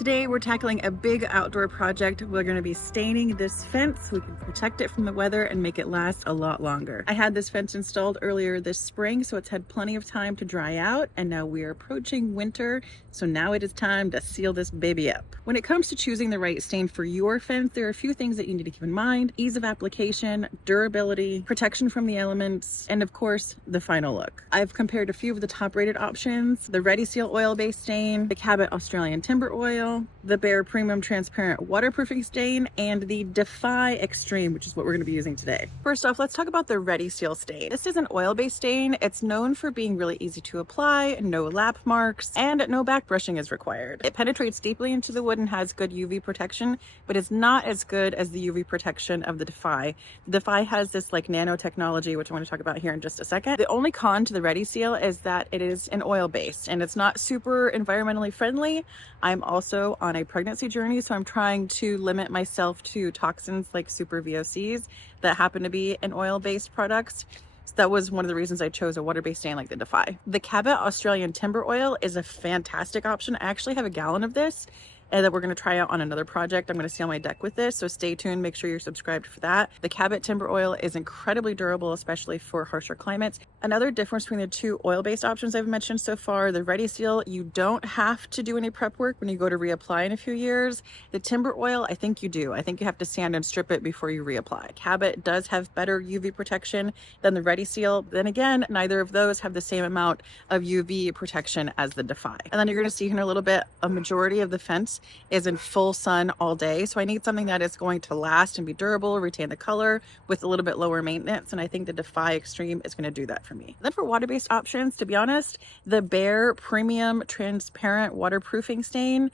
Today we're tackling a big outdoor project. We're going to be staining this fence. We can protect it from the weather and make it last a lot longer. I had this fence installed earlier this spring, so it's had plenty of time to dry out, and now we are approaching winter, so now it is time to seal this baby up. When it comes to choosing the right stain for your fence, there are a few things that you need to keep in mind: ease of application, durability, protection from the elements, and of course the final look. I've compared a few of the top rated options: the Ready Seal oil-based stain, the Cabot Australian Timber Oil, the Behr Premium Transparent Waterproofing Stain, and the DEFY Extreme, which is what we're going to be using today. First off, let's talk about the Ready Seal stain. This is an oil-based stain. It's known for being really easy to apply, no lap marks, and no back brushing is required. It penetrates deeply into the wood and has good UV protection, but it's not as good as the UV protection of the DEFY. The DEFY has this like nanotechnology, which I'm going to talk about here in just a second. The only con to the Ready Seal is that it is an oil-based and it's not super environmentally friendly. I'm also on a pregnancy journey, so I'm trying to limit myself to toxins like super VOCs that happen to be in oil-based products. So that was one of the reasons I chose a water-based stain like the DEFY. The Cabot Australian Timber Oil is a fantastic option. I actually have a gallon of this that we're going to try out on another project. I'm going to seal my deck with this, so stay tuned. Make sure you're subscribed for that. The Cabot Timber Oil is incredibly durable, especially for harsher climates. Another difference between the two oil-based options I've mentioned so far: the Ready Seal, you don't have to do any prep work when you go to reapply in a few years. The Timber Oil, I think you do. I think you have to sand and strip it before you reapply. Cabot does have better UV protection than the Ready Seal. Then again, neither of those have the same amount of UV protection as the DEFY. And then you're going to see here in a little bit, a majority of the fence is in full sun all day, so I need something that is going to last and be durable, retain the color with a little bit lower maintenance, and I think the DEFY Extreme is going to do that for me. Then for water-based options, to be honest, the Behr Premium Transparent Waterproofing Stain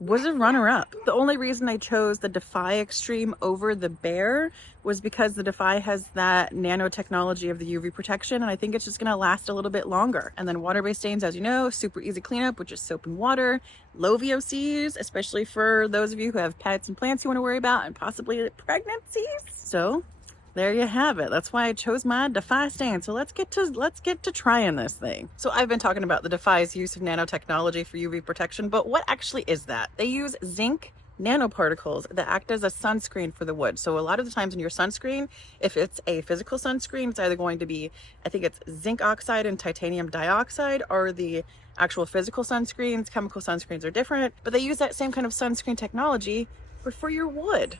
was a runner-up. The only reason I chose the DEFY Extreme over the Behr was because the DEFY has that nanotechnology of the UV protection, and I think it's just going to last a little bit longer. And then water-based stains, as you know, super easy cleanup with just soap and water, low VOCs, especially for those of you who have pets and plants you want to worry about, and possibly pregnancies. So there you have it. That's why I chose my DEFY stain. So let's get to trying this thing. So I've been talking about the DEFY's use of nanotechnology for UV protection, but what actually is that? They use zinc nanoparticles that act as a sunscreen for the wood. So a lot of the times in your sunscreen, if it's a physical sunscreen, it's either going to be, I think it's zinc oxide and titanium dioxide are the actual physical sunscreens. Chemical sunscreens are different, but they use that same kind of sunscreen technology for your wood.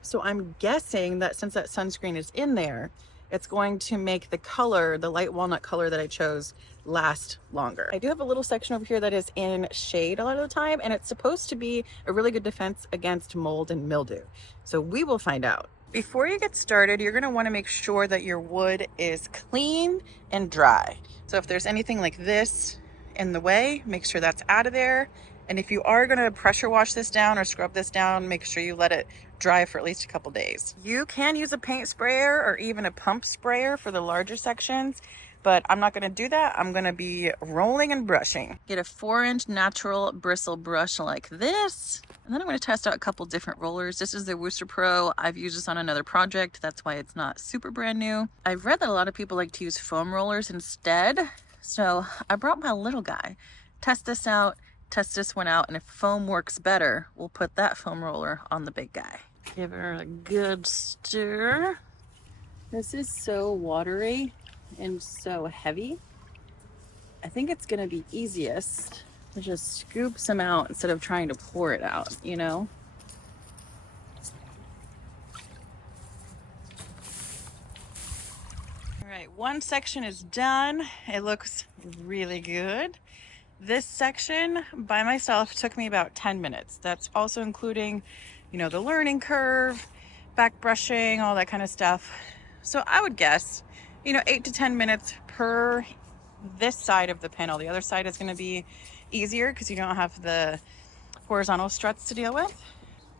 So I'm guessing that since that sunscreen is in there, it's going to make the color, the light walnut color that I chose, last longer. I do have a little section over here that is in shade a lot of the time, and it's supposed to be a really good defense against mold and mildew. So we will find out. Before you get started, you're going to want to make sure that your wood is clean and dry. So if there's anything like this in the way, make sure that's out of there. And if you are going to pressure wash this down or scrub this down, make sure you let it dry for at least a couple days. You can use a paint sprayer or even a pump sprayer for the larger sections, but I'm not going to do that. I'm going to be rolling and brushing. Get a 4-inch natural bristle brush like this, and then I'm going to test out a couple different rollers. This is the Wooster Pro. I've used this on another project. That's why it's not super brand new. I've read that a lot of people like to use foam rollers instead, so I brought my little guy. Test this out. Test this one out, and if foam works better, we'll put that foam roller on the big guy. Give her a good stir. This is so watery and so heavy. I think it's gonna be easiest to just scoop some out instead of trying to pour it out, you know? All right, one section is done. It looks really good. This section by myself took me about 10 minutes. That's also including, you know, the learning curve, back brushing, all that kind of stuff. So I would guess, you know, 8 to 10 minutes per this side of the panel. The other side is going to be easier because you don't have the horizontal struts to deal with.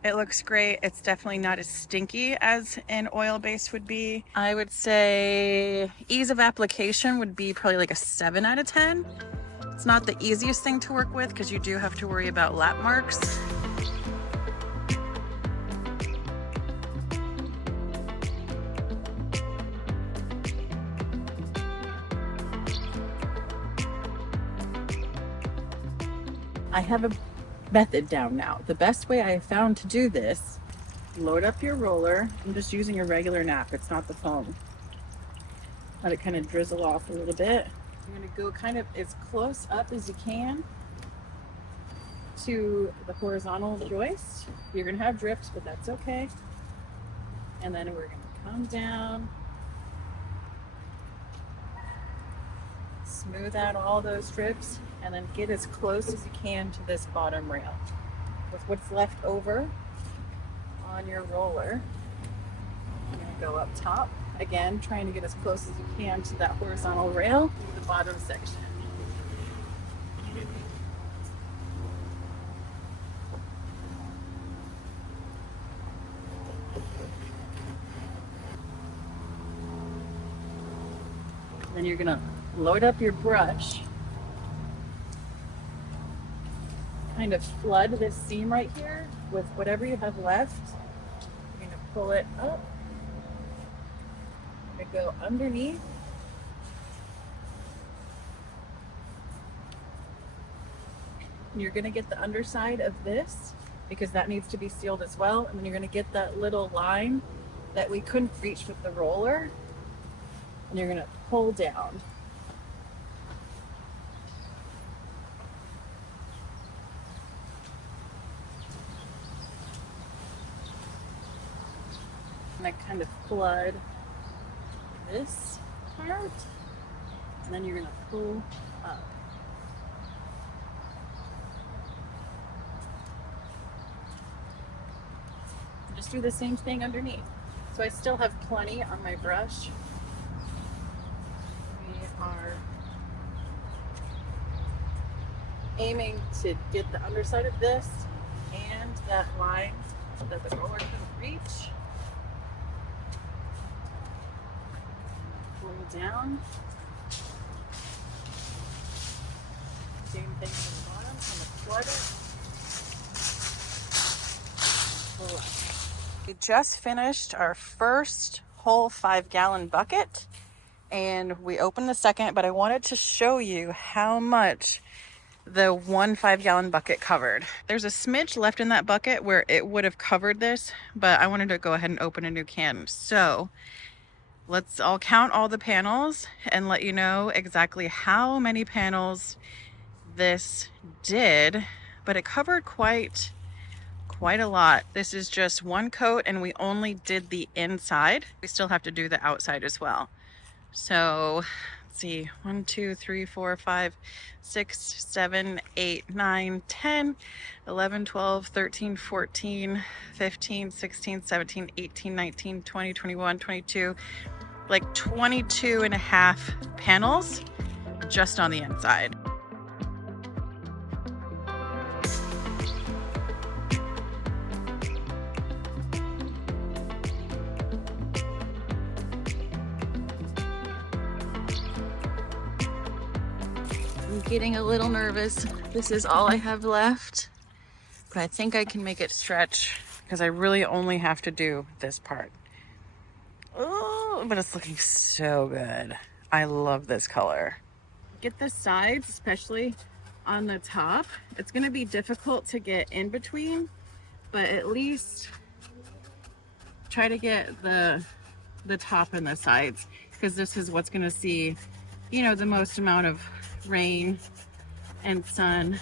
It looks great. It's definitely not as stinky as an oil-based would be. I would say ease of application would be probably like a 7 out of 10. It's not the easiest thing to work with because you do have to worry about lap marks. I have a method down now. The best way I have found to do this, load up your roller. I'm just using a regular nap, it's not the foam. Let it kind of drizzle off a little bit. I'm going to go kind of as close up as you can to the horizontal joist. You're going to have drips, but that's okay. And then we're going to come down, smooth out all those strips, and then get as close as you can to this bottom rail. With what's left over on your roller, you're going to go up top. Again, trying to get as close as you can to that horizontal rail, the bottom section. Then you're gonna load up your brush, kind of flood this seam right here with whatever you have left. You're gonna pull it up. You're gonna go underneath. And you're gonna get the underside of this because that needs to be sealed as well. And then you're gonna get that little line that we couldn't reach with the roller. And you're gonna pull down. And I kind of flood this part, and then you're gonna pull up. And just do the same thing underneath. So I still have plenty on my brush. We are aiming to get the underside of this and that line that the roller couldn't reach. Pull down. Same thing on the bottom. I'm gonna flood it. Pull up. We just finished our first whole 5-gallon bucket, and we opened the second, but I wanted to show you how much the 1 5-gallon bucket covered. There's a smidge left in that bucket where it would have covered this, but I wanted to go ahead and open a new can. So I'll count all the panels and let you know exactly how many panels this did, but it covered quite a lot. This is just one coat and we only did the inside. We still have to do the outside as well. So let's see, 1, 2, 3, 4, 5, 6, 7, 8, 9, 10, 11, 12, 13, 14, 15, 16, 17, 18, 19, 20, 21, 22, like 22 and a half panels just on the inside. I'm getting a little nervous. This is all I have left, but I think I can make it stretch because I really only have to do this part. Oh, but it's looking so good. I love this color. Get the sides, especially on the top. It's going to be difficult to get in between, but at least try to get the top and the sides, because this is what's going to see, you know, the most amount of rain and sun.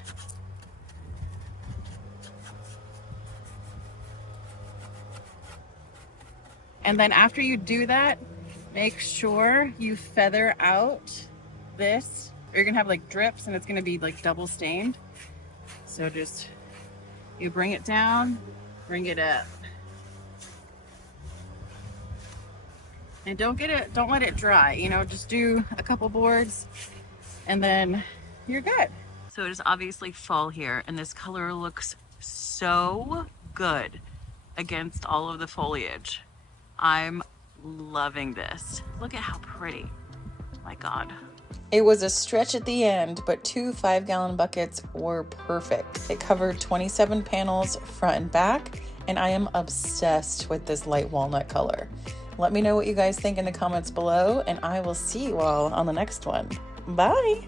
And then after you do that, make sure you feather out this, or you're gonna have like drips and it's gonna be like double stained. So just, you bring it down, bring it up. And don't let it dry, you know, just do a couple boards and then you're good. So it is obviously fall here and this color looks so good against all of the foliage. I'm loving this. Look at how pretty. My God. It was a stretch at the end, but 2 5-gallon buckets were perfect. It covered 27 panels front and back, and I am obsessed with this light walnut color. Let me know what you guys think in the comments below, and I will see you all on the next one. Bye.